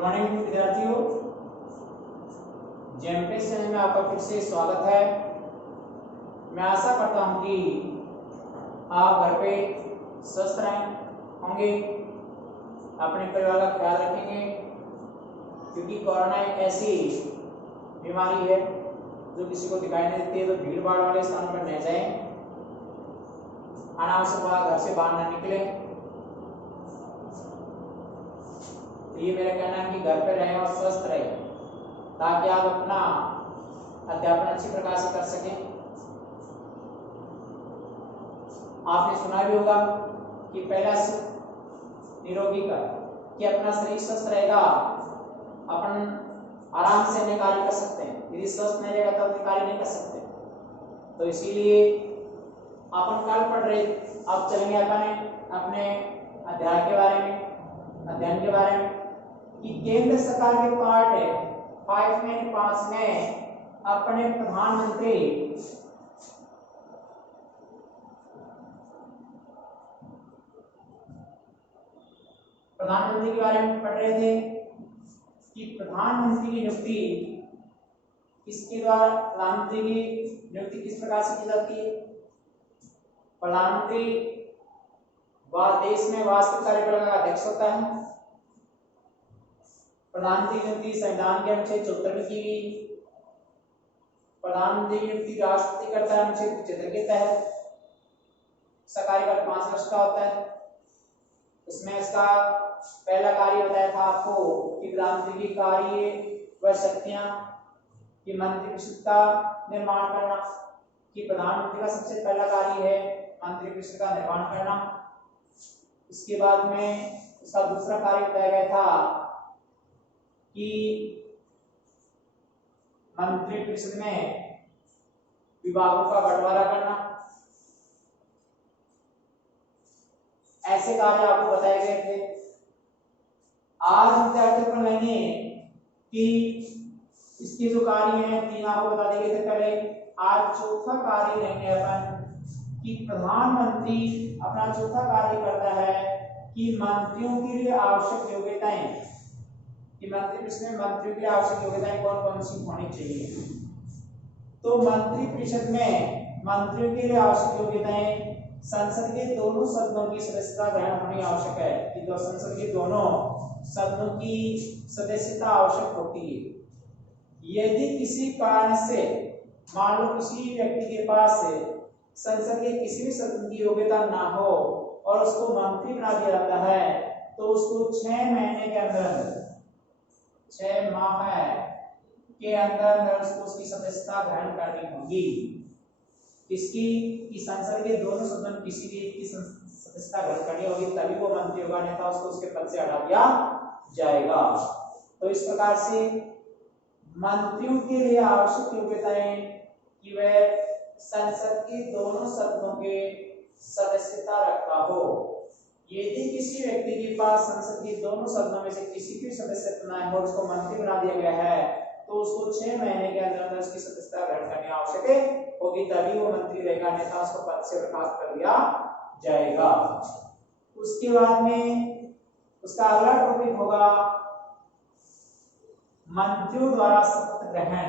Good morning विद्यार्थियों, जेएमपीएस channel में आपका फिर से स्वागत है। मैं आशा करता हूं कि आप घर पे स्वस्थ होंगे, अपने परिवार का ख्याल रखेंगे, क्योंकि कोरोना एक ऐसी बीमारी है जो किसी को दिखाई नहीं देती है। तो भीड़ भाड़ वाले स्थानों पर न जाएं, अनावश्यक घर से बाहर न निकलें। ये मेरा कहना है कि घर पे रहें और स्वस्थ रहें, ताकि आप अपना अध्यापन अच्छी प्रकार से कर सकें। आपने सुना भी होगा कि पहला निरोगी का कि अपना शरीर स्वस्थ रहेगा, अपन आराम से अन्य कार्य कर सकते हैं। यदि स्वस्थ नहीं रहेगा तो अन्य कार्य नहीं कर सकते। तो इसीलिए अपन कल पढ़ रहे, अब चलेंगे अपने अध्याय के बारे में, अध्ययन के बारे में, कि केंद्र सरकार के पार्ट 5 में अपने प्रधानमंत्री के बारे में पढ़ रहे थे कि प्रधानमंत्री की नियुक्ति किसके द्वारा, प्रधानमंत्री की नियुक्ति किस प्रकार से की जाती है। प्रधानमंत्री देश में वास्तविक कार्यपालिका का अध्यक्ष होता है। प्रधानमंत्री की नियुक्ति संविधान के अनुच्छेद 74 में की गई। प्रधानमंत्री की नियुक्ति राष्ट्रपति करता है अनुच्छेद 75 के तहत। इसका कार्यकाल 5 वर्ष का होता है। इसमें इसका पहला कार्य बताया था आपको कि प्रधानमंत्री की कार्य व शक्तियां, कि मंत्रिपरिषद का निर्माण करना, कि प्रधानमंत्री का सबसे पहला कार्य है मंत्रिपरिषद का निर्माण करना। इसके बाद में इसका दूसरा कार्य बताया गया था कि मंत्रिपरिषद में विभागों का बंटवारा करना। ऐसे कार्य आपको बताए गए थे। आज विद्यार्थियों पर लेंगे कि इसके जो कार्य हैं 3 आपको बता दिए थे पहले। आज चौथा कार्य लेंगे अपन कि प्रधानमंत्री अपना चौथा कार्य करता है कि मंत्रियों के लिए आवश्यक योग्यताएं, कि मंत्रिपरिषद में मंत्रियों के लिए आवश्यक योग्यताएं कौन कौन सी होनी चाहिए। तो मंत्रिपरिषद में मंत्रियों के लिए आवश्यक योग्यताएं, संसद के दोनों सदनों की सदस्यता ग्रहण होनी आवश्यक है, कि संसद के दोनों सदनों की सदस्यता आवश्यक होती है। यदि किसी कारण से मान लो किसी व्यक्ति के पास संसद के किसी भी सदन की योग्यता ना हो और उसको मंत्री बना दिया जाता है, तो उसको 6 महीने के अंदर, 6 माह के अंदर उसको उसकी सदस्यता ग्रहण करनी होगी। इसकी कि संसद के दोनों सदन किसी भी एक की सदस्यता ग्रहण करनी होगी, तभी वो मंत्री होगा, नहीं तो उसको उसके पद से हटा दिया जाएगा। तो इस प्रकार से मंत्रियों के लिए आवश्यक योग्यताएं कि वह संसद के दोनों सदनों के सदस्यता रखता हो। यदि किसी व्यक्ति के पास संसद के दोनों सदनों में से किसी भी सदस्यता न हो, उसको मंत्री बना दिया गया है, तो उसको 6 महीने के अंदर उसकी सदस्यता ग्रहण करनी आवश्यक होगी, तभी वो मंत्री रहेगा, नहीं तो उसको पद से बर्खास्त कर दिया जाएगा। उसके बाद में उसका अगला टॉपिक होगा मंत्रियों द्वारा शपथ ग्रहण,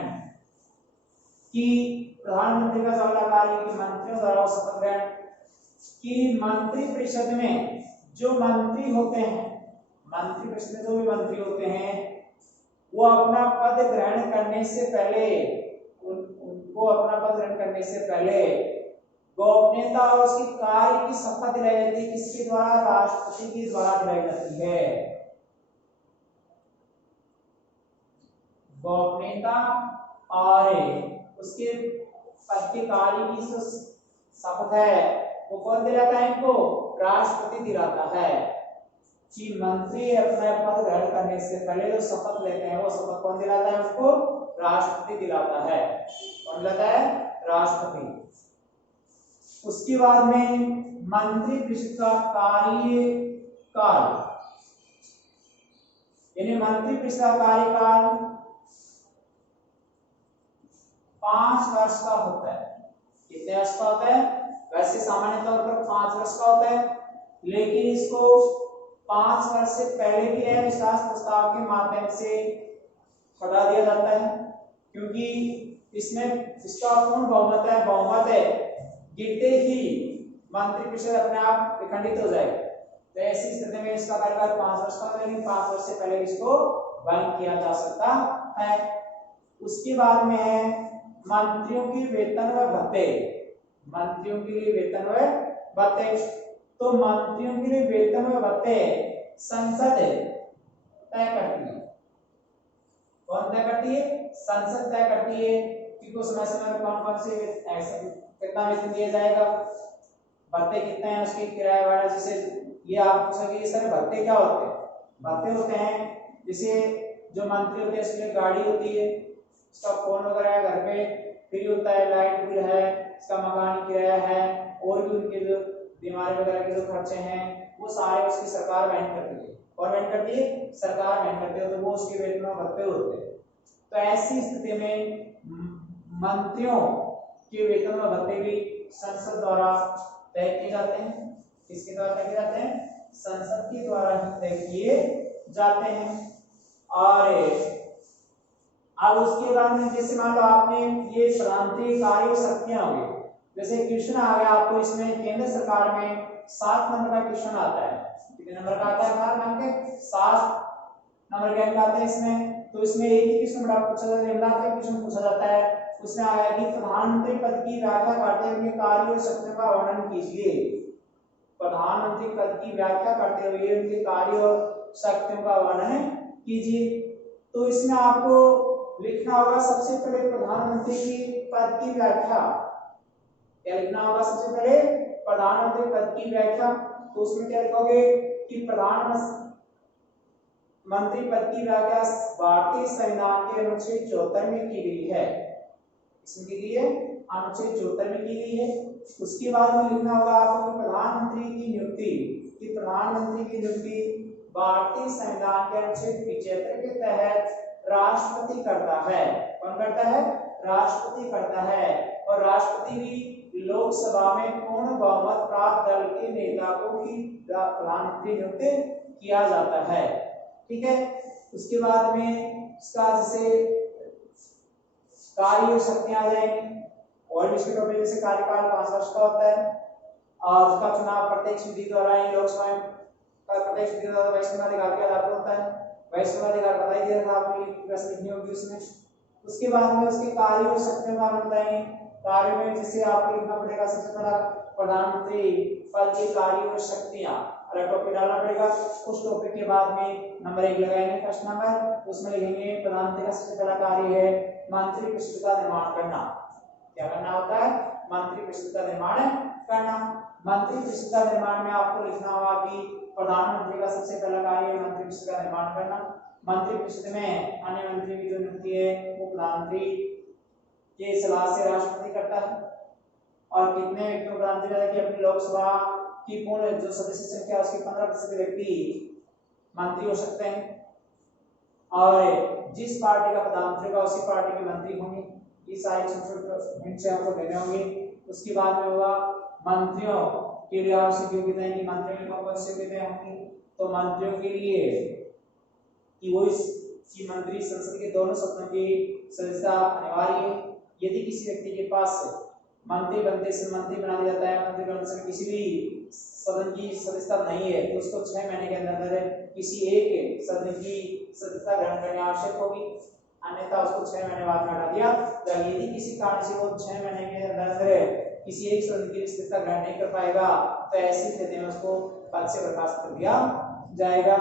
कि प्रधानमंत्री का अगला कार्य कि मंत्रियों द्वारा शपथ ग्रहण, कि मंत्रिपरिषद में जो मंत्री होते हैं, मंत्रिपरिषद में जो भी मंत्री होते हैं, वो अपना पद ग्रहण करने से पहले, उनको अपना पद ग्रहण करने से पहले गोपनीयता और उसकी कार्य की शपथ दिलाई जाती है। किसके द्वारा? राष्ट्रपति के द्वारा दिलाई जाती है। गोपनीयता और उसके पद के कार्य की शपथ है वो कौन दिलाता है? इनको राष्ट्रपति दिलाता है। कि मंत्री अपना पद ग्रहण करने से पहले जो शपथ लेते हैं, वो शपथ कौन दिलाता है? उसको राष्ट्रपति दिलाता है। कौन दिलाता है? राष्ट्रपति। उसके बाद में मंत्रिपरिषद का कार्यकाल, यानी मंत्रिपरिषद का कार्यकाल 5 वर्ष का होता है। कितने वर्ष का होता है? वैसे सामान्य तौर पर 5 वर्ष का होता है, लेकिन इसको 5 वर्ष से पहले भी अविश्वास प्रस्ताव के माध्यम से हटा दिया जाता है, क्योंकि इसमें इसका पूर्ण बहुमत है, गिरते ही मंत्रिपरिषद अपने आप विखंडित हो जाएगा। तो ऐसी स्थिति में इसका कार्यकाल 5 वर्ष का, लेकिन 5 वर्ष से पहले इसको भंग किया जा सकता है। उसके बाद में है मंत्रियों की वेतन व भत्ते। मंत्रियों के लिए वेतन व भत्ते, तो मंत्रियों के लिए वेतन व भत्ते संसद तय करती है। कौन तय करती है? संसद तय करती है कि कुछ समय समय में कौन कौन से कितना वेतन दिया जाएगा, भत्ते कितने हैं, उसकी किराया भाड़ा। जैसे ये आप पूछोगे ये सर भत्ते क्या होते हैं? भत्ते होते हैं जैसे जो मंत्री होते हैं इसके लिए गाड़ी होती है, उसका फोन वगैरह है, घर पे फ्री होता है, लाइट बिल है, इसका मकान किराया है, और भी उनके जो बीमारी वगैरह के जो खर्चे हैं वो सारे उसकी सरकार वहन करती है। और वहन करती है सरकार वहन करती है, तो वो उसके वेतन में भत्ते होते हैं। तो ऐसी स्थिति में मंत्रियों के वेतन व भत्ते भी संसद द्वारा तय किए जाते हैं। किसके द्वारा तय किए जाते हैं? संसद के द्वारा ही तय किए जाते हैं। और अब उसके बाद में जैसे मान लो आपने ये प्रधानमंत्री कार्य शक्तियां हो गई, जैसे क्वेश्चन आ गया आपको इसमें केंद्र सरकार में 7 नंबर का क्वेश्चन आता है। कितने नंबर का आता है? मान के 7 नंबर का अंक आता है इसमें। तो इसमें एक ही क्वेश्चन बड़ा पूछा जाता है, निम्नलिखित क्वेश्चन पूछा जाता है। उसमें आया कि प्रधानमंत्री पद की व्याख्या करते हुए कार्य और शक्तियों का वर्णन कीजिए। प्रधानमंत्री पद की व्याख्या करते हुए उनके कार्य और शक्तियों का वर्णन कीजिए। तो इसमें आपको लिखना होगा सबसे पहले प्रधानमंत्री की पद की व्याख्या। क्या लिखना होगा? सबसे पहले प्रधानमंत्री पद की व्याख्या। तो उसमें क्या लिखोगे कि प्रधानमंत्री पद की व्याख्या भारतीय संविधान के अनुच्छेद 74 में की गई है। इसमें की गई है अनुच्छेद 74 में की गई है। उसके बाद में लिखना होगा आपको कि प्रधानमंत्री की नियुक्ति भारतीय संविधान के अनुच्छेद 75 के तहत राष्ट्रपति करता है। कौन करता है? राष्ट्रपति करता है। और राष्ट्रपति भी लोकसभा में पूर्ण बहुमत प्राप्त दल के नेता को ही प्रधानमंत्री नियुक्त किया जाता है। ठीक है। उसके बाद में इसका जैसे कार्य शक्तियां आ जाएंगी, और भी इसके टॉपिक जैसे कार्यकाल 5 वर्ष का होता है, और उसका चुनाव प्रत्यक्ष विधि द्वारा ही लोकसभा का प्रत्यक्ष विधि द्वारा वैश्विकाधिकार के आधार पर होता है। वैश्विकाधिकार बताई दिया था आपने, प्रश्न लिखनी होगी उसमें। उसके बाद में उसके कार्य और शक्तियों का बताएंगे। कार्य में जैसे आपको लिखना पड़ेगा सबसे पहला प्रधानमंत्री पद के कार्य और शक्तियां, टॉपिक डालना पड़ेगा। उस टॉपिक के बाद में नंबर 1 लगाएंगे, फर्स्ट नंबर। उसमें लिखेंगे प्रधानमंत्री का सबसे पहला कार्य है मंत्रिपरिषद का निर्माण करना। क्या करना होता है? मंत्रिपरिषद का निर्माण करना। मंत्रिपरिषद का निर्माण में आपको लिखना होगा कि प्रधानमंत्री का सबसे पहला कार्य मंत्रिपरिषद का निर्माण करना। मंत्रिपरिषद में अन्य मंत्री की जो नियुक्ति है वो प्रधानमंत्री के सलाह से राष्ट्रपति करता है। और कितने व्यक्तियों को प्रधानमंत्री रहता है कि अपनी लोकसभा की पूर्ण जो सदस्य संख्या उसके 15% व्यक्ति मंत्री हो सकते हैं। और जिस पार्टी का प्रधानमंत्री होगा उसी पार्टी के मंत्री होंगे। ये सारी छोटे-छोटे हिंट से आपको देने होंगे। उसके बाद में होगा मंत्रियों के लिए आवश्यक योग्यता है कि मंत्रियों में कौन कौन सी योग्यताएं होंगी। तो मंत्रियों के लिए कि वो इस मंत्री संसद के दोनों सदनों की सदस्यता अनिवार्य है। यदि किसी व्यक्ति के पास मंत्री बनते से मंत्री बना दिया जाता है, मंत्री बनने से किसी भी सदन की सदस्यता नहीं है, तो उसको 6 महीने के अंदर किसी एक सदन की सदस्यता ग्रहण करनी आवश्यक होगी, अन्यथा उसको 6 महीने बाद में हटा दिया जाएगा। यदि किसी कारण से वो 6 महीने के अंदर किसी एक सदन की सदस्यता ग्रहण नहीं कर पाएगा, तो ऐसी स्थिति में उसको पद से बर्खास्त कर दिया जाएगा।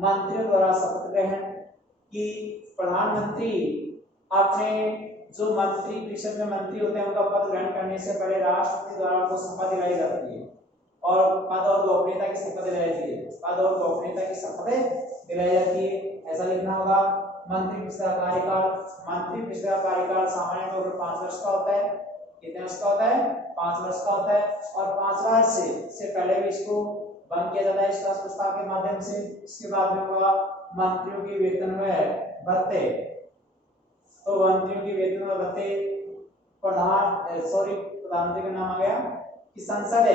मंत्रियों द्वारा शपथ ग्रहण की प्रधानमंत्री अपने जो मंत्री परिषद में मंत्री होते हैं उनका पद ग्रहण करने से पहले राष्ट्रपति द्वारा उनको शपथ दिलाई जाती है, और पद और गोपनीयता की शपथ दिलाई जाती है। पद और गोपनीयता की शपथ दिलाई जाती है। ऐसा लिखना होगा। मंत्री परिषद का कार्यकाल सामान्य तौर पर 5 वर्ष का होता है। कितने वर्ष का होता है? 5 वर्ष का होता है। और 5 वर्ष से पहले भी इसको बंद किया जाता है इस प्रस्ताव के माध्यम से। इसके बाद में होगा मंत्रियों के वेतन में भत्ते। तो मंत्रियों की वेतन व भत्ते प्रधानमंत्री का नाम आ गया कि संसद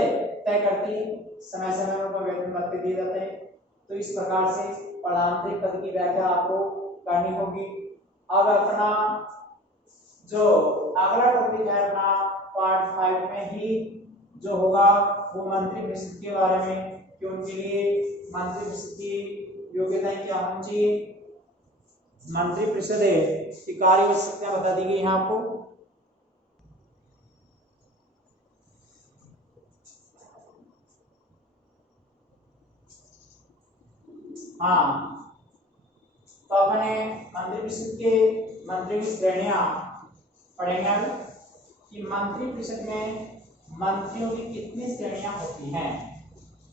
तय करती, समय समय पर वेतन भत्ते दिए जाते हैं। तो इस प्रकार से पदांतरिक पद की व्याख्या आपको करनी होगी। अब अपना जो अगला टॉपिक है अपना पार्ट 5 में ही जो होगा वो मंत्रिपरिषद के बारे में कि उनके लिए मंत्रिपरिषद की योग्यताएं क्या होनी चाहिए, मंत्रिपरिषद की कार्यशक्तियां बता दी गई हैं आपको। हाँ, तो अपने मंत्रिपरिषद के मंत्री की श्रेणियां पढ़ेंगे कि मंत्रिपरिषद में मंत्रियों की कितनी श्रेणियां होती हैं।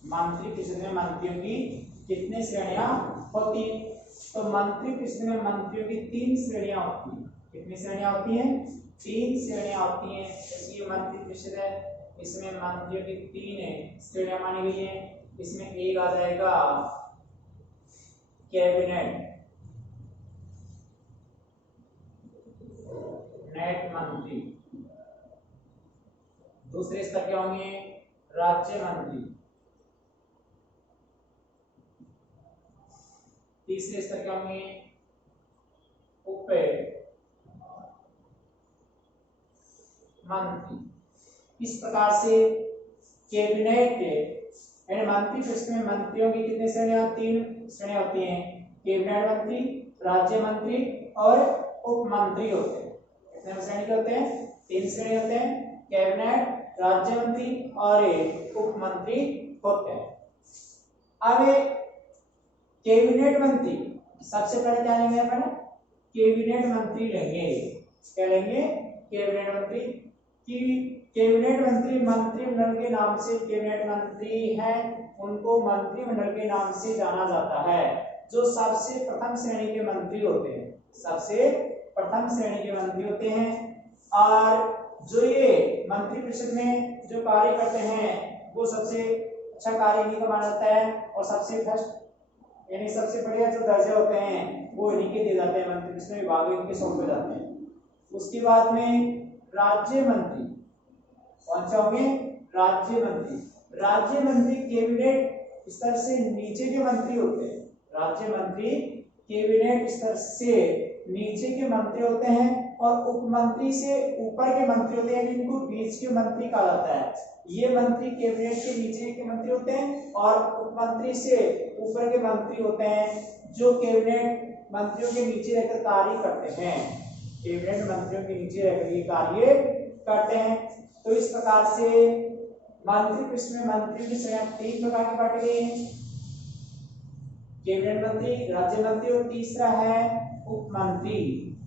मंत्रिपरिषद में मंत्रियों की कितनी श्रेणियां होती हैं? तो मंत्रिपरिषद में मंत्रियों की 3 श्रेणियां होती हैं। कितनी श्रेणियां होती हैं? 3 श्रेणियां होती हैं। जैसे ये मंत्रिपरिषद है, इसमें मंत्रियों की 3 श्रेणियां मानी गई हैं। इसमें एक आ जाएगा कैबिनेट नेट मंत्री, दूसरे स्तर के होंगे राज्य मंत्री, तीसरे स्तर के होंगे उप मंत्री। इस प्रकार से कैबिनेट यानी मंत्रिपरिषद में मंत्रियों की कितनी श्रेणियां? 3 श्रेणियां होती हैं। कैबिनेट मंत्री, राज्य मंत्री और उप मंत्री होते हैं। कितने श्रेणी के होते हैं? 3 श्रेणी होते हैं, कैबिनेट, राज्य मंत्री और उप मंत्री होते हैं। अब कैबिनेट मंत्री सबसे पहले क्या लेंगे अपन? कैबिनेट मंत्री लेंगे। क्या लेंगे? कैबिनेट मंत्री। कि कैबिनेट मंत्री मंत्रिमंडल के नाम से कैबिनेट मंत्री हैं, उनको मंत्रिमंडल के नाम से जाना जाता है। जो सबसे प्रथम श्रेणी के मंत्री होते हैं, सबसे प्रथम श्रेणी के मंत्री होते हैं। और जो ये मंत्रिपरिषद में जो कार्य करते हैं वो सबसे अच्छा कार्य इन्हीं का माना जाता है और सबसे फर्स्ट यानी सबसे बढ़िया जो दर्जे होते हैं वो इन्हीं के दिए जाते हैं। मंत्रिपरिषद में विभाग इनके सौंपे जाते हैं। उसके बाद में राज्य मंत्री कौन से होंगे? राज्य मंत्री। राज्य मंत्री कैबिनेट स्तर से नीचे के मंत्री होते हैं। राज्य मंत्री कैबिनेट स्तर से नीचे के मंत्री होते हैं और उप मंत्री से ऊपर के मंत्री होते हैं, इनको बीच के मंत्री कहा जाता है। ये मंत्री कैबिनेट के नीचे के मंत्री होते हैं और उप मंत्री से ऊपर के मंत्री होते हैं जो कैबिनेट मंत्रियों के नीचे रहकर कार्य करते हैं। कैबिनेट मंत्रियों के नीचे रहकर ये कार्य करते हैं। तो इस प्रकार से मंत्रिपरिषद में मंत्री की श्रेणियां 3 प्रकार की बांटी गई हैं, कैबिनेट मंत्री, राज्य मंत्री और तीसरा है उप मंत्री।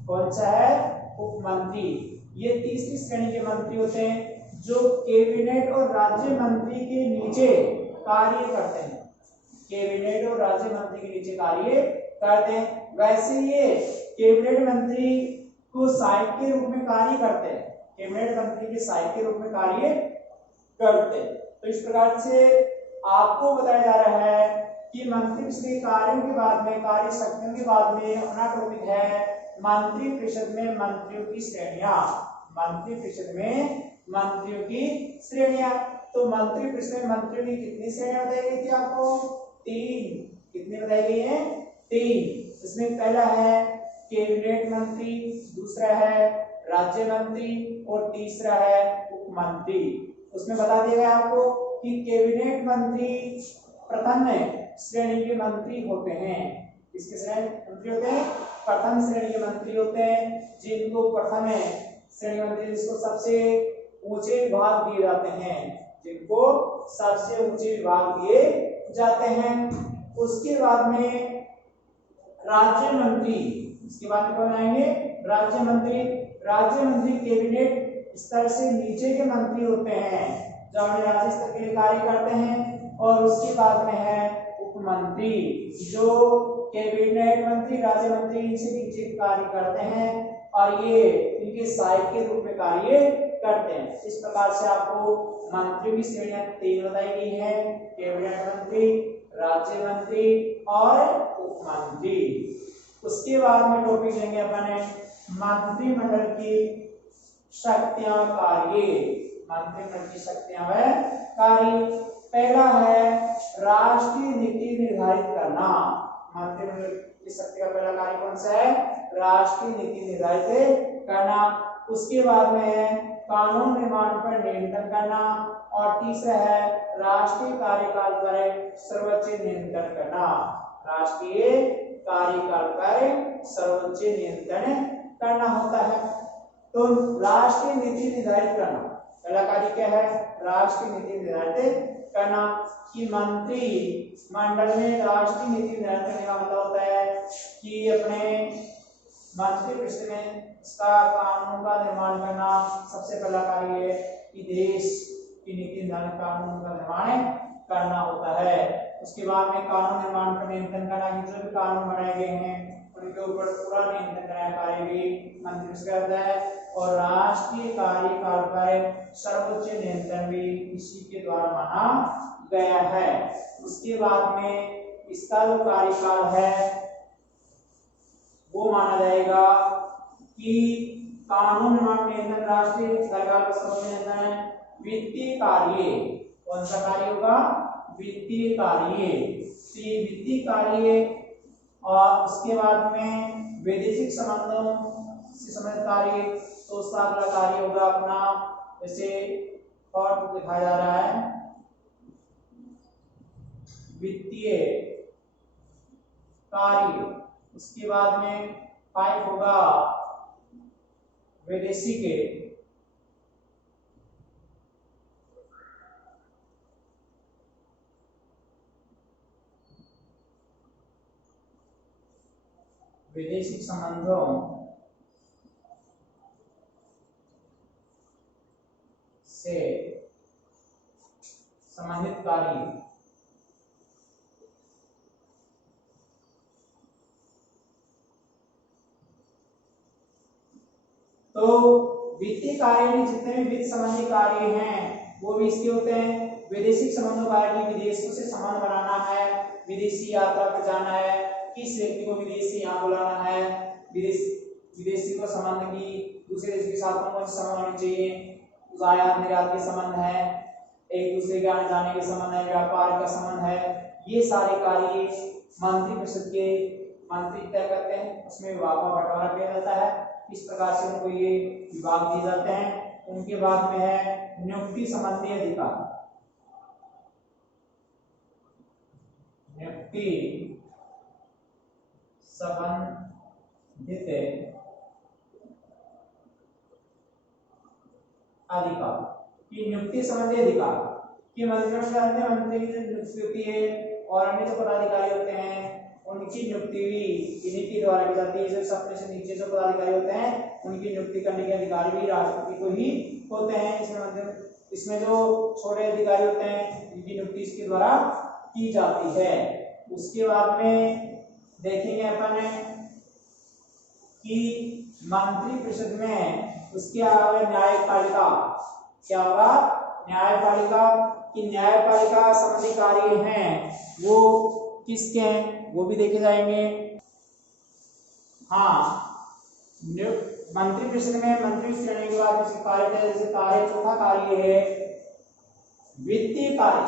कौन सा है? उप मंत्री। ये तीसरी श्रेणी के मंत्री होते हैं जो कैबिनेट और राज्य मंत्री के नीचे कार्य करते हैं। कैबिनेट और राज्य मंत्री के नीचे कार्य करते हैं। वैसे ये कैबिनेट मंत्री को सहायक के रूप में कार्य करते हैं, कैबिनेट मंत्री के सहायक के रूप में कार्य करते हैं। तो इस प्रकार से आपको बताया जा रहा है कि मंत्रिपरिषद के कार्यों के बाद में, कार्य शक्तियों के बाद में अपना टॉपिक है मंत्रिपरिषद में मंत्रियों की श्रेणियां। मंत्रिपरिषद में मंत्रियों की श्रेणियां। तो मंत्रिपरिषद में मंत्रियों की कितनी श्रेणियां बताई गई थी आपको? 3। कितनी बताई गई है? 3। इसमें पहला है कैबिनेट मंत्री, दूसरा है राज्य मंत्री और तीसरा है उप मंत्री। उसमें बता दिया गया आपको कि कैबिनेट मंत्री प्रथम श्रेणी के मंत्री होते हैं। किसके श्रेणी मंत्री होते हैं? प्रथम श्रेणी के मंत्री होते हैं, जिनको प्रथम श्रेणी मंत्री, जिसको सबसे ऊंचे विभाग दिए जाते हैं, जिनको सबसे ऊंचे विभाग दिए जाते हैं। उसके बाद में राज्य मंत्री, इसके बाद में कौन आएंगे? राज्य मंत्री। राज्य मंत्री कैबिनेट स्तर से नीचे के मंत्री होते हैं जो अपने राज्य स्तर के लिए कार्य करते हैं। और उसके बाद में है उप मंत्री जो कैबिनेट मंत्री, राज्य मंत्री इनसे नीचे कार्य करते हैं और ये इनके सहायक के रूप में कार्य करते हैं। इस प्रकार से आपको मंत्री की श्रेणियां 3 बताई गई है, कैबिनेट मंत्री, राज्य मंत्री और उप मंत्री। उसके बाद में टॉपिक लेंगे अपन मंत्रिमंडल की शक्तियां, कार्य। मंत्रिमंडल की शक्तियां व कार्य। पहला है राष्ट्रीय नीति निर्धारित करना। मंत्रिमंडल की शक्ति का पहला कार्य कौन सा है? राष्ट्रीय नीति निर्धारित करना। उसके बाद में है कानून निर्माण पर नियंत्रण करना, और तीसरा है राष्ट्रीय कार्यकाल पर सर्वोच्च नियंत्रण करना। राष्ट्रीय कार्यकाल पर सर्वोच्च नियंत्रण करना होता है। तो राष्ट्रीय नीति निर्धारित करना पहला कार्य क्या है? राष्ट्रीय नीति निर्धारित करना। कि मंत्री मंडल में राष्ट्रीय नीति निर्धारित करने का मतलब होता है कि अपने मंत्रिपरिषद में इसका कानून का निर्माण करना। सबसे पहला कार्य है कि देश की नीति निर्धारण कानून का निर्माण करना होता है। उसके बाद में कानून निर्माण पर नियंत्रण करना, कि जो भी कानून बनाए गए हैं उनके ऊपर पूरा नियंत्रण करने का कार्य भी मंत्रिपरिषद करता है। और राष्ट्रीय कार्यकाल पर सर्वोच्च नियंत्रण भी इसी के द्वारा माना गया है। उसके बाद में इसका जो कार्यकाल है वो माना जाएगा कि कानून निर्माण नियंत्रण राष्ट्रीय सरकार का सर्वोच्च नियंत्रण है। वित्तीय कार्य कौन सा कार्य होगा? वित्तीय कार्य। तो ये वित्तीय कार्य, और उसके बाद में वैदेशिक संबंधों से संबंधित कार्य, तो उसका अगला कार्य होगा अपना, जैसे और दिखाया जा रहा है वित्तीय कार्य। उसके बाद में 5 होगा वैदेशिक संबंधों से संबंधित कार्य। तो वित्तीय कार्य में जितने भी वित्त संबंधी कार्य हैं वो भी इसके होते हैं। वैदेशिक संबंधों का कार्य विदेशों से संबंध बनाना है, विदेशी यात्रा पर जाना है, किस व्यक्ति को विदेश से यहाँ बुलाना है, विदेशी को संबंध की दूसरे देश के साथ कौन से संबंध होने चाहिए, आयात निर्यात के संबंध है, एक दूसरे के आने जाने के संबंध है, व्यापार का संबंध है। ये सारे कार्य मंत्रिपरिषद के मंत्री तय करते हैं। उसमें विभाग का बंटवारा किया जाता है। इस प्रकार से उनको ये विभाग दिए जाते हैं। उनके बाद में है नियुक्ति संबंधी अधिकार। नियुक्ति संबंधित अधिकार की नियुक्ति संबंधी अधिकार कि मंत्री की नियुक्ति होती है, और अन्य जो पदाधिकारी होते हैं उनकी नियुक्ति भी इन्हीं के द्वारा की जाती है। जो सबसे से नीचे जो पदाधिकारी होते हैं उनकी नियुक्ति करने के अधिकार भी राष्ट्रपति को ही होते हैं। इसमें जो छोटे अधिकारी होते हैं इनकी नियुक्ति इसके द्वारा की जाती है। उसके बाद में देखेंगे अपन कि मंत्रिपरिषद में उसके अलावा न्यायपालिका क्या होगा? न्यायपालिका की न्यायपालिका संबंधी कार्य हैं वो किसके हैं वो भी देखे जाएंगे। हाँ, मंत्रिपरिषद में मंत्री श्रेणी के बाद उसके कार्य, जैसे कार्य चौथा कार्य है वित्तीय कार्य।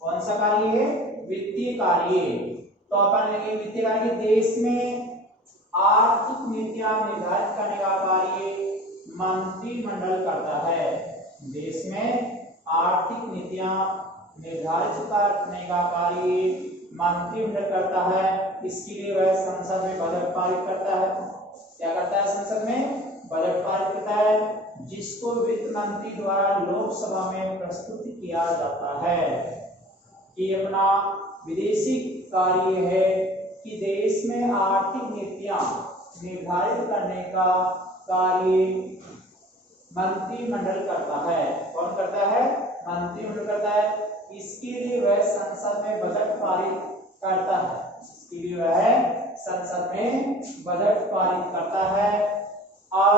कौन सा कार्य है? वित्तीय कार्य। तो अपन लगे वित्तीय कार्य देश में आर्थिक नीतियां निर्धारित करने का कार्य मंत्रिमंडल करता है। देश में आर्थिक नीतियां निर्धारित करने का कार्य मंत्रिमंडल करता है। इसके लिए वह संसद में बजट पारित करता है। क्या करता है? संसद में बजट पारित करता है, जिसको वित्त मंत्री द्वारा लोकसभा में प्रस्तुत किया जाता है। कि अपना विदेशी कार्य है कि देश में आर्थिक नीतियां निर्धारित करने का कार्य मंत्रिमंडल करता है। कौन करता है? मंत्रिमंडल करता है। इसके लिए वह संसद में बजट पारित करता है। इसके लिए वह संसद में बजट पारित करता है, और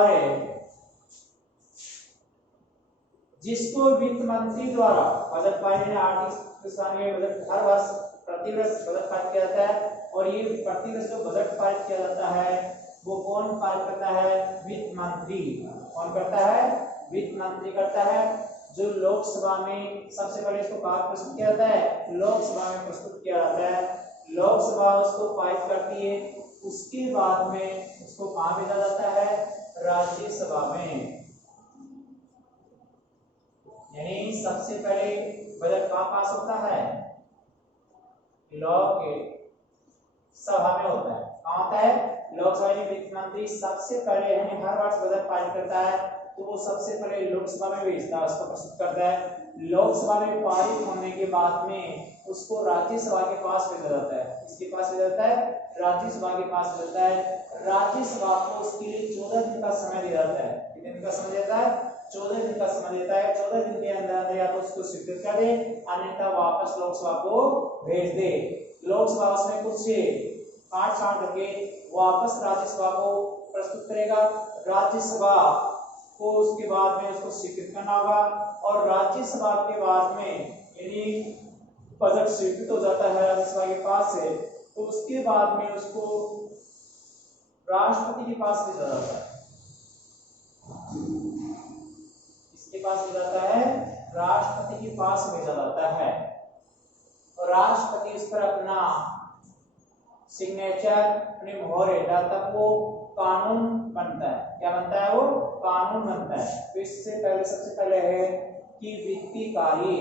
जिसको वित्त मंत्री द्वारा बजट पारित आर्थिक बजट हर वर्ष प्रतिवर्ष बजट पारित किया जाता है। और ये प्रतिवर्ष जो बजट पारित किया जाता है वो कौन पारित करता है? वित्त मंत्री। कौन करता है? वित्त मंत्री करता है। जो लोकसभा में सबसे पहले इसको कहाँ प्रस्तुत किया जाता है, लोकसभा में प्रस्तुत किया जाता है। लोकसभा उसको पारित करती है, उसके बाद में उसको कहाँ भेजा जाता है, राज्यसभा में। यानी सबसे पहले बजट कहाँ पास होता है, लोक सभा में होता है। कहाँ होता है, लोकसभा में। वित्त मंत्री सबसे पहले यानी हर वर्ष बजट पारित करता है तो वो सबसे पहले लोकसभा में भेजता है, उसको प्रस्तुत करता है। लोकसभा में पारित होने के बाद में उसको राज्यसभा के पास भेजा जाता है। किसके पास भेजा जाता है, राज्यसभा के पास भेजा जाता है। राज्यसभा को उसके लिए 14 दिन का समय दिया जाता है। कितने दिन का समय देता है, 14 दिन का समय देता है। 14 दिन के अंदर या तो उसको स्वीकृत कर दे, अन्यथा वापस लोकसभा को भेज दे। लोकसभा उसमें कुछ काट छाट करके वापस राज्यसभा को प्रस्तुत करेगा। राज्यसभा को उसके बाद में उसको स्वीकृत करना होगा और राज्यसभा के बाद में यानी बजट स्वीकृत हो जाता है राज्यसभा के पास से, तो उसके बाद में उसको राष्ट्रपति के पास भेजा जाता है। इसके पास भेजा जाता है, राष्ट्रपति के पास भेजा जाता है और राष्ट्रपति उस पर अपना सिग्नेचर अपनी मोहर डालता तब वो कानून बनता है। क्या बनता है, वो कानून बनता है। तो इससे पहले सबसे पहले है कि वित्तीय कार्य,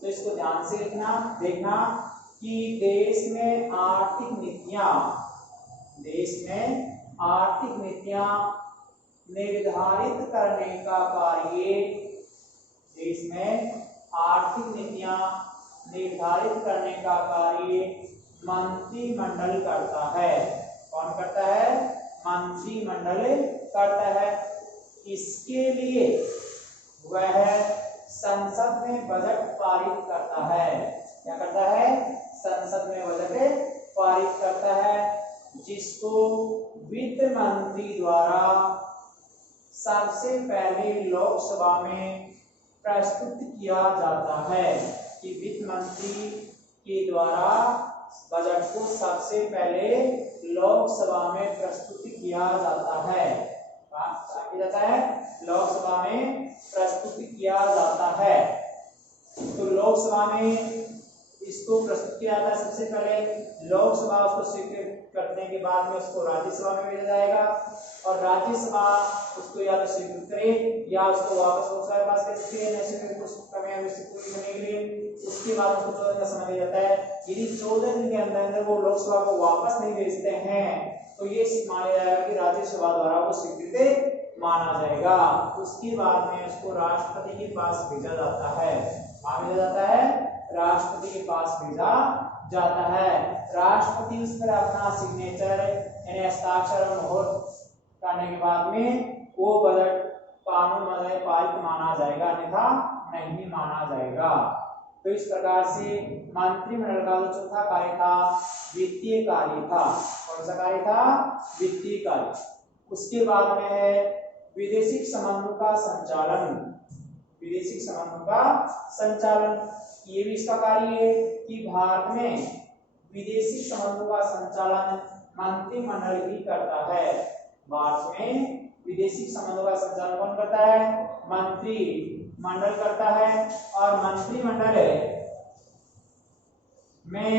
तो इसको ध्यान से देखना कि देश में आर्थिक नीतियां निर्धारित करने का कार्य, देश में आर्थिक नीतियां निर्धारित करने का कार्य मंत्रिमंडल करता है। कौन करता है, मंत्रिमंडल करता है। इसके लिए वह संसद में बजट पारित करता है। क्या करता है, संसद में बजट पारित करता है, जिसको वित्त मंत्री द्वारा सबसे पहले लोकसभा में प्रस्तुत किया जाता है। कि वित्त मंत्री के द्वारा बजट को सबसे पहले लोकसभा में प्रस्तुत किया जाता है। लोकसभा में प्रस्तुत किया जाता है। तो लोकसभा में इसको प्रस्तुत किया जाता है सबसे पहले। लोकसभा उसको स्वीकृत करने के बाद में उसको राज्यसभा में भेजा जाएगा और राज्यसभा उसको या तो स्वीकृत करे या उसको वापस लोकसभा के पास भेज सकती है, पूरी करने के लिए। उसके बाद उसको 14 दिन का समय दिया जाता है। यदि 14 दिन के अंदर वो लोकसभा को वापस नहीं भेजते हैं तो ये माना जाएगा कि राज्यसभा द्वारा वो स्वीकृत माना जाएगा। उसके बाद में उसको राष्ट्रपति के पास भेजा जाता है। कहाँ भेजा जाता है, राष्ट्रपति के पास भेजा जाता है। राष्ट्रपति उस पर अपना सिग्नेचर यानी हस्ताक्षर और मोहर करने के बाद में वो बजट कानून पारित माना जाएगा, अन्यथा नहीं माना जाएगा। तो इस प्रकार से मंत्रिमंडल का जो चौथा कार्य था वित्तीय कार्य था। कौन सा कार्य था, वित्तीय कार्य। उसके बाद में है विदेशी संबंधों का संचालन। विदेशी संबंधों का संचालन, ये भी इसका कार्य है कि भारत में विदेशी संबंधों का संचालन मंत्रिमंडल ही करता है। भारत में विदेशी संबंधों का संचालन कौन करता है, मंत्रिमंडल करता है। और मंत्रिमंडल में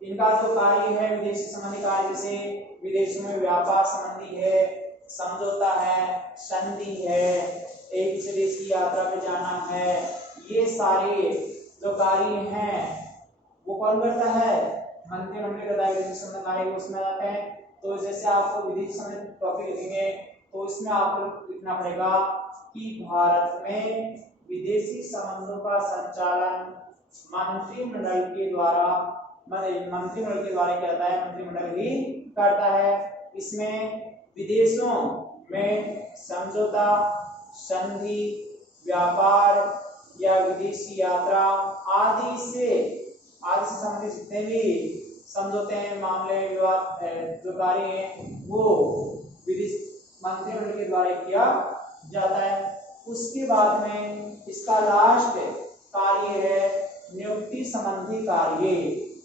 इनका जो कार्य है विदेशी संबंधी कार्य, जैसे विदेशों में व्यापार संबंधी है, समझौता है, संधि है, एक दूसरे देश की यात्रा पे जाना है, ये सारे जो कार्य हैं वो कौन करता है, मंत्रिमंडल करता है। विदेशी संबंधी कार्य उसमें आते हैं। तो जैसे आपको विदेशी संबंधी टॉपिक लिखेंगे तो इसमें आपको लिखना पड़ेगा कि भारत में विदेशी संबंधों का संचालन मंत्रिमंडल के द्वारा क्या होता है, मंत्रिमंडल ही करता है। इसमें विदेशों में समझौता, संधि, व्यापार या विदेशी यात्रा आदि से संबंधित जितने भी समझौते हैं, मामले, विवाद जो कार्य हैं वो विदेश मंत्रिमंडल के द्वारा किया जाता है। उसके बाद में इसका लास्ट कार्य है नियुक्ति संबंधी कार्य।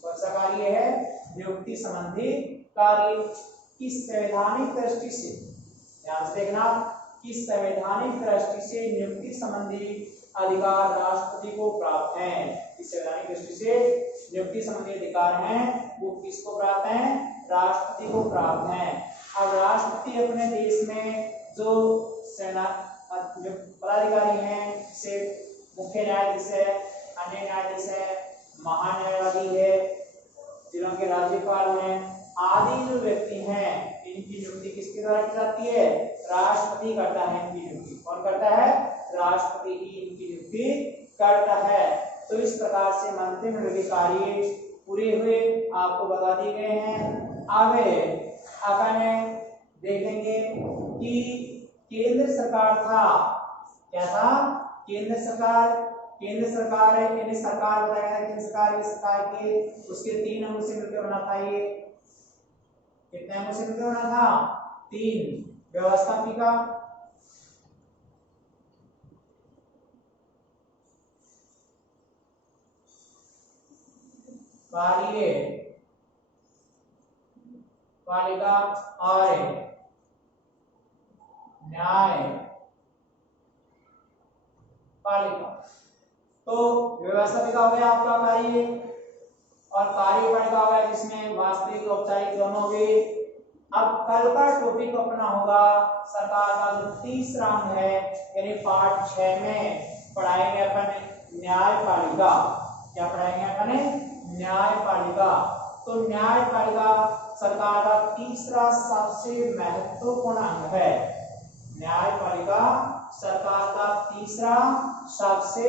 कौन सा कार्य है, नियुक्ति संबंधी कार्य। इस संवैधानिक दृष्टि से ध्यान से देखना, कि संवैधानिक दृष्टि से नियुक्ति संबंधी अधिकार राष्ट्रपति को प्राप्त है। इस संवैधानिक दृष्टि से नियुक्ति संबंधी अधिकार हैं वो किसको प्राप्त है? राष्ट्रपति को प्राप्त है। अब राष्ट्रपति अपने देश में जो पदाधिकारी हैं से मुख्य न्यायाधीश है, अन्य न्यायाधीश है, महान्यायवादी है, जिलों के राज्यपाल हैं, आदि जो व्यक्ति हैं इनकी नियुक्ति किसके द्वारा की जाती है? राष्ट्रपति करता है इनकी नियुक्ति। कौन करता है? राष्ट्रपति ही इनकी नियुक्ति करता है। तो इस प्रकार से मंत्रिमंडल के कार्य पूरे हुए, आपको बता दिए गए हैं। आगे अपन देखेंगे कि केंद्र सरकार था, क्या था? केंद्र सरकार यानी सरकार बताया गया केंद्र सरकार के उसके 3 अंगों से मिलकर बना था। ये कितने अंगों से मिलकर बना था? 3। व्यवस्थापिका, पालिका और न्याय पालिका। तो व्यवस्थापिका हो गया आपका कार्य और कार्यपालिका हो गया जिसमें वास्तविक औपचारिक दोनों हो गए। अब कल का टॉपिक अपना होगा सरकार का जो तीसरा अंग है, यानी पार्ट 6 में पढ़ाएंगे अपन न्यायपालिका। क्या पढ़ाएंगे अपन? न्यायपालिका। तो न्यायपालिका सरकार का तीसरा सबसे महत्वपूर्ण अंग है। न्यायपालिका सरकार का तीसरा सबसे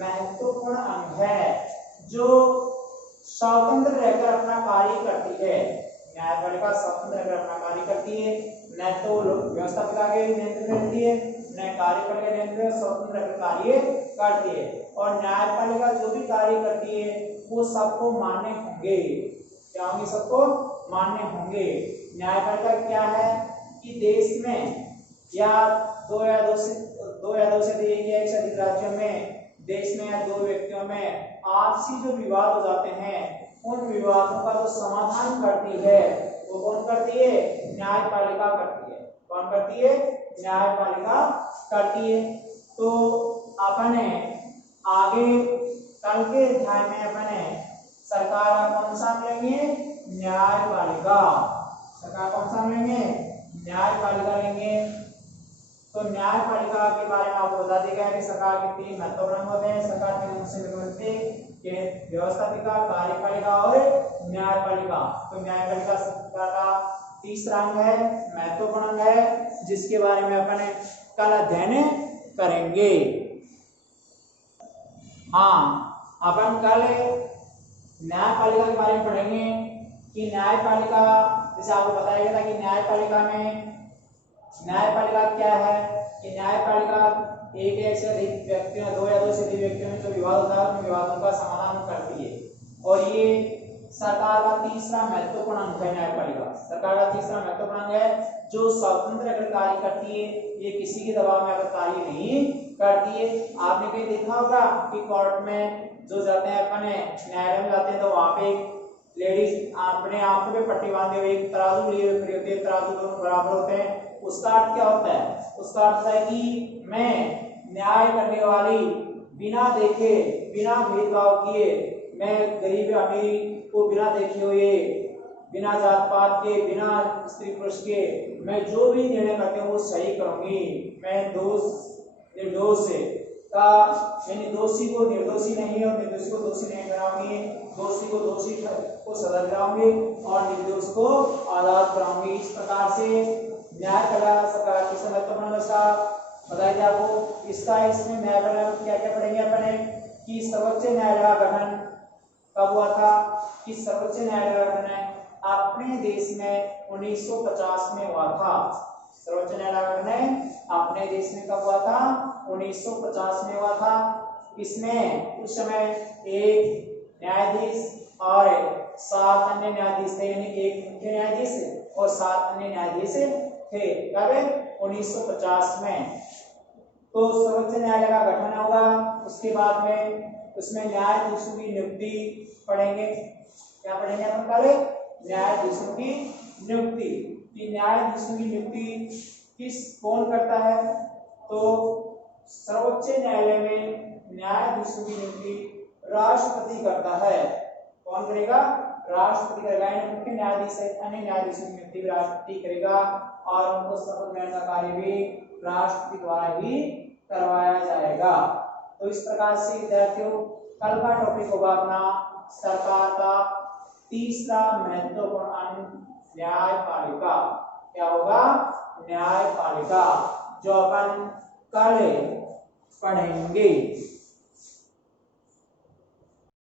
महत्वपूर्ण अंग है जो स्वतंत्र रहकर अपना कार्य करती है। न्यायपालिका स्वतंत्र रहकर अपना कार्य करती है, न तो व्यवस्थापिका के नियंत्रण में रहती है, न कार्यपालिका के नियंत्रण में, स्वतंत्र रहकर कार्य करती है। और न्यायपालिका जो भी कार्य करती है वो सबको मान्य होंगे। क्या होंगे? सबको मान्य होंगे। न्यायपालिका क्या है कि देश में या दो या दो से अधिक राज्यों में, देश में या 2 व्यक्तियों में आपसी जो विवाद हो जाते हैं उन विवादों का जो समाधान करती है वो कौन करती है? न्यायपालिका करती है। कौन करती है? न्यायपालिका करती है। तो अपने आगे कल के अध्याय में अपने सरकार का कौन सा लेंगे? न्यायपालिका। सरकार कौन सा लेंगे? न्यायपालिका लेंगे। तो न्यायपालिका के बारे में आपको बता दिया गया है कि सरकार के 3 महत्वपूर्ण होते हैं। सरकार के मुख्य से मिलते हैं व्यवस्थापिका, कार्यपालिका और न्यायपालिका। तो न्यायपालिका सरकार का तीसरा अंग है, महत्वपूर्ण अंग है, जिसके बारे में अपन कल अध्ययन करेंगे। हाँ, अपन कल न्यायपालिका के बारे में पढ़ेंगे कि न्यायपालिका, जैसे आपको बताया गया था कि न्यायपालिका क्या है कि न्यायपालिका एक से अधिक व्यक्तियों, 2 या 2 से अधिक व्यक्तियों में जो विवाद होता है उन विवादों का समाधान करती है। और ये सरकार का तीसरा महत्वपूर्ण अंग है। न्यायपालिका सरकार का तीसरा महत्वपूर्ण अंग है जो स्वतंत्र अगर कार्य करती है, ये किसी के दबाव में अगर कार्य नहीं करती है। आपने कहीं देखा होगा कि कोर्ट में जो जाते हैं, अपने न्यायालय में जाते हैं, तो वहां पे लेडीज अपने आंखों पे पट्टी बांधे हुए एक तराजू लिए हुए होती है, तराजू दोनों बराबर होते हैं। उसका अर्थ क्या होता है? उसका अर्थ है कि मैं न्याय करने वाली बिना देखे, बिना भेदभाव किए, मैं गरीब अमीर को बिना देखे हुए, बिना जात पात के, बिना स्त्री पुरुष के, मैं जो भी निर्णय करती हूँ वो सही करूंगी। मैं निर्दोष का यानी दोषी को निर्दोषी नहीं और निर्दोषी को दोषी नहीं कराऊंगी, दोषी को दोषी को सजा दिलाऊंगी और निर्दोष को आजाद कराऊंगी। इस प्रकार से न्यायपालिका सरकार की महत्वपूर्ण व्यवस्था बताई थी आपको। इसमें न्यायपालिका में क्या क्या पढ़ेंगे अपने कि सर्वोच्च न्यायालय का गठन कब हुआ था? कि सर्वोच्च न्यायालय का गठन अपने देश में 1950 में हुआ था। सर्वोच्च न्यायालय का गठन अपने देश में कब हुआ था? 1950 में हुआ था। इसमें उस समय एक न्यायाधीश और 7 अन्य न्यायाधीश थे, यानी एक मुख्य न्यायाधीश और 7 अन्य न्यायाधीश थे। कब? 1950 में। तो सर्वोच्च न्यायालय का गठन होगा। उसके बाद में उसमें न्यायाधीशों की नियुक्ति पढ़ेंगे। क्या पढ़ेंगे अपन कल? न्यायाधीशों की नियुक्ति। कि न्यायाधीशों की नियुक्ति कौन करता है? तो सर्वोच्च न्यायालय में न्यायाधीशों की नियुक्ति राष्ट्रपति करता है। कौन करेगा? राष्ट्रपति करेगा। मुख्य न्यायाधीश सहित अन्य न्यायाधीशों की नियुक्ति राष्ट्रपति करेगा और उनको शपथ ग्रहण का कार्य भी राष्ट्रपति द्वारा ही करवाया जाएगा। तो इस प्रकार से विद्यार्थियों कल का टॉपिक होगा अपना सरकार का तीसरा महत्वपूर्ण अंग न्यायपालिका। क्या होगा? न्यायपालिका, जो अपन कल पढ़ेंगे।